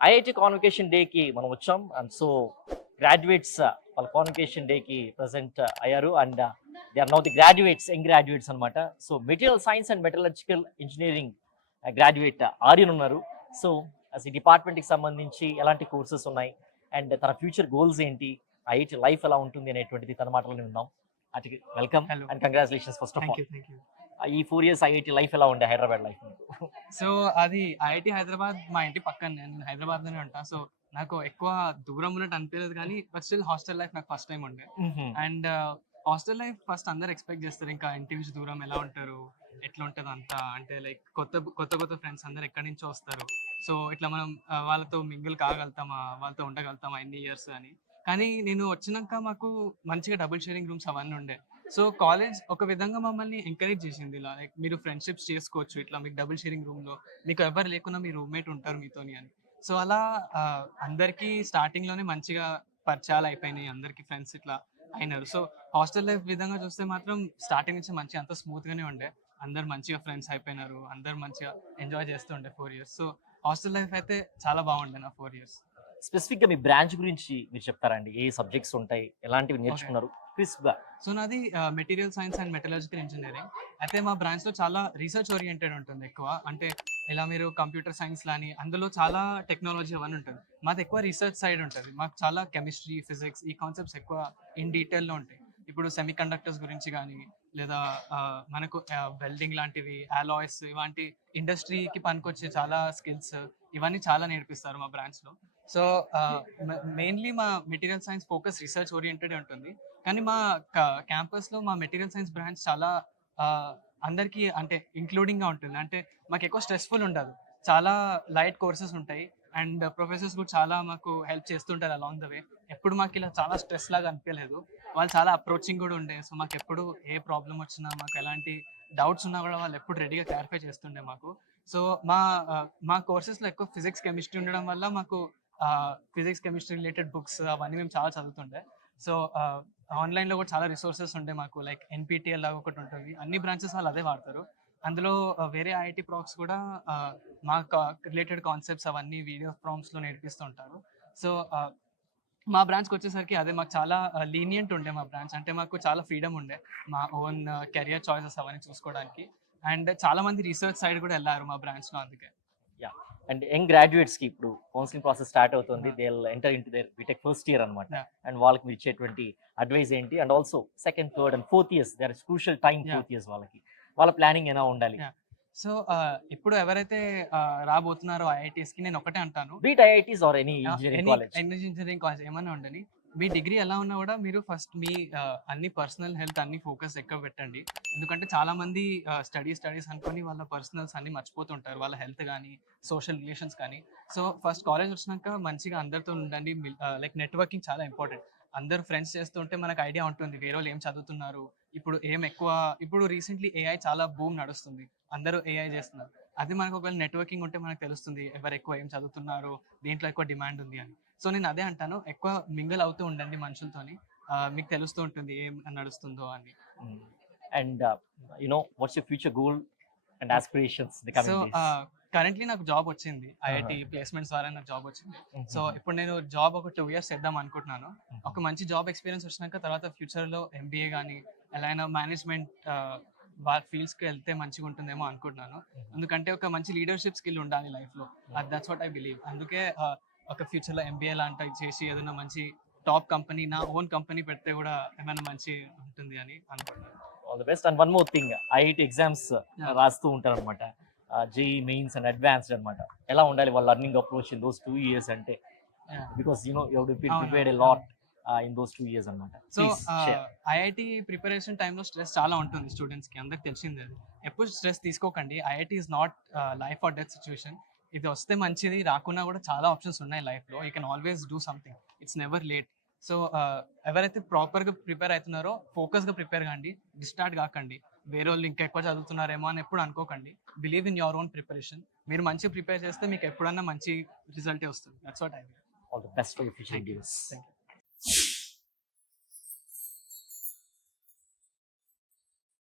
IIT convocation డేకి మనం వచ్చాం. అండ్ సో గ్రాడ్యుయేట్స్ వాళ్ళ కాన్వకేషన్ డేకి ప్రజెంట్ అయ్యారు. And they are now the graduates, young graduates అనమాట. So material science and metallurgical engineering graduate Aryan ఉన్నారు. సో ఈ డిపార్ట్మెంట్కి సంబంధించి ఎలాంటి కోర్సెస్ ఉన్నాయి అండ్ తన ఫ్యూచర్ గోల్స్ ఏంటి, ఐఐటి లైఫ్ ఎలా ఉంటుంది అనేటువంటిది తన మాటలోనే విందాం. అటుకి welcome and congratulations first of all. ఈ 4 years ఐఐటి లైఫ్ ఎలా ఉండే, హైదరాబాద్ లైఫ్? సో అది ఐఐటి హైదరాబాద్ మా ఇంటి పక్కన, నేను హైదరాబాద్ లోనే ఉంటా. సో నాకు ఎక్కువ దూరం ఉన్నట్టు అనిపించలేదు, కానీ బట్ స్టిల్ హాస్టల్ లైఫ్ నాకు ఫస్ట్ టైం ఉండే. అండ్ హాస్టల్ లైఫ్ ఫస్ట్ అందరు ఎక్స్పెక్ట్ చేస్తారు, ఇంకా ఇంటి నుంచి దూరం ఎలా ఉంటారు, ఎట్లా ఉంటుంది అంతా, అంటే లైక్ కొత్త కొత్త కొత్త ఫ్రెండ్స్ అందరు ఎక్కడి నుంచో వస్తారు. సో ఇట్లా మనం వాళ్ళతో మింగిల్ కాగలుగుతామా, వాళ్ళతో ఉండగలుగుతామా ఎన్ని ఇయర్స్ అని. కానీ నేను వచ్చినాక మాకు మంచిగా డబుల్ షేరింగ్ రూమ్స్ అవన్నీ ఉండే. సో కాలేజ్ ఒక విధంగా మమ్మల్ని ఎంకరేజ్ చేసింది, ఇలా లైక్ మీరు ఫ్రెండ్షిప్స్ చేసుకోవచ్చు, ఇట్లా మీకు డబుల్ షేరింగ్ రూమ్ లో మీకు ఎవరు లేకున్నా మీ రూమ్మేట్ ఉంటారు మీతోని అని. సో అలా అందరికి స్టార్టింగ్ లోనే మంచిగా పరిచయాలు అయిపోయినాయి, అందరికి ఫ్రెండ్స్ ఇట్లా అయినారు. సో హాస్టల్ లైఫ్ విధంగా చూస్తే మాత్రం స్టార్టింగ్ నుంచి మంచిగా అంత స్మూత్ గానే ఉండే, అందరు మంచిగా ఫ్రెండ్స్ అయిపోయినారు, అందరు మంచిగా ఎంజాయ్ చేస్తుండే 4 years. సో హాస్టల్ లైఫ్ అయితే చాలా బాగుండే నా 4 years. స్పెసిఫిక్ గా మీ బ్రాంచ్ గురించి మీరు చెప్తారండి, ఏ సబ్జెక్ట్స్ ఉంటాయి, ఎలాంటివి నేర్చుకున్నారు క్రిస్ప్ గా? సో నాది material science and metallurgical engineering. అయితే మా బ్రాంచ్ లో చాలా రీసెర్చ్ ఓరియంటెడ్ ఉంటుంది ఎక్కువ. అంటే ఇలా మీరు కంప్యూటర్ సైన్స్ లాని అందులో చాలా టెక్నాలజీ అవన్నీ ఉంటుంది. మాది ఎక్కువ రీసెర్చ్ సైడ్ ఉంటుంది. మాకు చాలా కెమిస్ట్రీ, ఫిజిక్స్ ఈ కాన్సెప్ట్స్ ఎక్కువ ఇన్ డీటెయిల్లో ఉంటాయి. ఇప్పుడు సెమీ కండక్టర్స్ గురించి కానీ, లేదా మనకు వెల్డింగ్ లాంటివి, అలాయ్స్, ఇలాంటి ఇండస్ట్రీకి పనికొచ్చే చాలా స్కిల్స్ ఇవన్నీ చాలా నేర్పిస్తారు మా బ్రాంచ్ లో. సో మెయిన్లీ మా material science focus research oriented ఉంటుంది. కానీ మా క్యాంపస్ లో మా మెటీరియల్ సైన్స్ బ్రాంచ్ చాలా అందరికి అంటే ఇంక్లూడింగ్ గా ఉంటుంది. అంటే మాకు ఎక్కువ స్ట్రెస్ఫుల్ ఉండదు, చాలా లైట్ కోర్సెస్ ఉంటాయి. అండ్ ప్రొఫెసర్స్ కూడా చాలా మాకు హెల్ప్ చేస్తుంటారు అలాంగ్ ద వే. ఎప్పుడు మాకు ఇలా చాలా స్ట్రెస్ లాగా అనిపించలేదు, వాళ్ళు చాలా అప్రోచింగ్ కూడా ఉండే. సో మాకు ఎప్పుడు ఏ ప్రాబ్లం వచ్చినా, మాకు ఎలాంటి డౌట్స్ ఉన్నా కూడా వాళ్ళు ఎప్పుడు రెడీగా క్లారిఫై చేస్తుండే మాకు. సో మా కోర్సెస్లో ఎక్కువ ఫిజిక్స్, కెమిస్ట్రీ ఉండడం వల్ల మాకు ఫిజిక్స్, కెమిస్ట్రీ రిలేటెడ్ బుక్స్ అవన్నీ మేము చాలా చదువుతుండే. సో ఆన్లైన్లో కూడా చాలా రిసోర్సెస్ ఉండే మాకు, లైక్ ఎన్పిటిఎల్ లాగా ఒకటి ఉంటుంది, అన్ని బ్రాంచెస్ వాళ్ళు అదే వాడతారు. అందులో వేరే ఐఐటి ప్రాక్స్ కూడా మా రిలేటెడ్ కాన్సెప్ట్స్ అవన్నీ వీడియో ప్రాంప్ట్స్లో నేర్పిస్తుంటారు. సో మా బ్రాంచ్కి వచ్చేసరికి అదే మాకు చాలా లీనియంట్ ఉండే మా బ్రాంచ్. అంటే మాకు చాలా ఫ్రీడమ్ ఉండే మా ఓన్ కెరియర్ చాయిసెస్ అవన్నీ చూసుకోవడానికి. అండ్ చాలా మంది రీసెర్చ్ సైడ్ కూడా వెళ్ళారు మా బ్రాంచ్లో, అందుకే. యా. అండ్ యంగ్ గ్రాడ్యుయేట్స్ కి ఇప్పుడు కౌన్సిలింగ్ ప్రాసెస్ స్టార్ట్ అవుతుంది, they will enter into their BTech first year అనమాట. అండ్ వాళ్ళకి మీరు ఇచ్చేటువంటి అడ్వైస్ ఏంటి? And also second, third and fourth years, there is crucial time. 4th years వాళ్ళకి వాళ్ళ ప్లానింగ్ ఎలా ఉండాలి? సో ఇప్పుడు ఎవరైతే రాబోతున్నారో ఐఐటీస్ కి నేను ఒకటే అంటాను, beat IITs or any engineering college ఏమన్నా ఉండని, మీ డిగ్రీ ఎలా ఉన్నా కూడా మీరు ఫస్ట్ మీ అన్ని పర్సనల్ హెల్త్ అన్ని ఫోకస్ ఎక్కువ పెట్టండి. ఎందుకంటే చాలా మంది స్టడీస్ అనుకొని వాళ్ళ పర్సనల్స్ అన్ని మర్చిపోతుంటారు, వాళ్ళ హెల్త్ కానీ, సోషల్ రిలేషన్స్ కానీ. సో ఫస్ట్ కాలేజ్ వచ్చినాక మంచిగా అందరితో ఉండండి. లైక్ నెట్వర్కింగ్ చాలా ఇంపార్టెంట్. అందరు ఫ్రెండ్స్ చేస్తుంటే మనకు ఐడియా ఉంటుంది వేరే వాళ్ళు ఏం చదువుతున్నారు, ఇప్పుడు ఏం ఎక్కువ. ఇప్పుడు రీసెంట్లీ ఏఐ చాలా బూమ్ నడుస్తుంది, అందరూ ఏఐ చేస్తున్నారు. అది మనకు ఒకవేళ నెట్వర్కింగ్ ఉంటే మనకు తెలుస్తుంది ఎవరు ఎక్కువ ఏం చదువుతున్నారు, దేంట్లో ఎక్కువ డిమాండ్ ఉంది అని. సో నేను అదే అంటాను, ఎక్కువ మింగిల్ అవుతూ ఉండండి మనుషులతోని, మీకు తెలుస్తూ ఉంటుంది ఏం నడుస్తుందో అని. And what's your future goal and aspirations the coming days? Currently నాకు జాబ్ వచ్చింది, ఐఐటి ప్లేస్మెంట్స్ ద్వారా నాకు జాబ్ వచ్చింది. సో ఇప్పుడు నేను జాబ్ ఒక 2 years చేద్దాం అనుకుంటున్నాను. ఒక మంచి జాబ్ ఎక్స్పీరియన్స్ వచ్చినాక తర్వాత ఫ్యూచర్ లో ఎంబీఏ కానీ ఎలా అయినా మేనేజ్మెంట్ ఫీల్డ్స్కి వెళ్తే మంచిగా ఉంటుందేమో అనుకుంటున్నాను. ఎందుకంటే ఒక మంచి లీడర్షిప్ స్కిల్ ఉండాలి లైఫ్లో, దట్స్ వాట్ ఐ బిలీవ్. అందుకే ఒక ఫ్యూచర్లో ఎంబీఏ లాంటివి చేసి ఏదైనా మంచి టాప్ కంపెనీ, నా ఓన్ కంపెనీ పెడితే కూడా ఏమైనా మంచి ఉంటుంది అని అనుకుంటున్నాను. All the best. And one more thing, IIT exams రాస్తూ ఉంటారు అనమాట, జేఈ మెయిన్స్ అండ్ అడ్వాన్స్డ్ అనమాట. ఎలా ఉండాలి వాళ్ళ learning approach in those 2 years? అంటే because you have to prepared a lot in those 2 years అనమాట. సో ఐఐటి ప్రిపరేషన్ టైంలో స్ట్రెస్ చాలా ఉంటుంది స్టూడెంట్స్ కి, అందరికి తెలిసిందే. ఎప్పుడు స్ట్రెస్ తీసుకోకండి, IIT is not life or death situation. ఇది వస్తే మంచిది, రాకున్నా కూడా చాలా ఆప్షన్స్ ఉన్నాయి లైఫ్లో. You can always do something, it's never late. So ఎవరైతే ప్రాపర్గా ప్రిపేర్ అవుతున్నారో ఫోకస్గా ప్రిపేర్ కాండి, డిస్టార్ట్ కాకండి. వేరే వాళ్ళు ఇంకా ఎక్కువ చదువుతున్నారేమో అని ఎప్పుడు అనుకోకండి. Believe in your own preparation. మీరు మంచిగా ప్రిపేర్ చేస్తే మీకు ఎప్పుడన్నా మంచి రిజల్టే వస్తుంది. That's what I mean. All the best for your future. Thank you.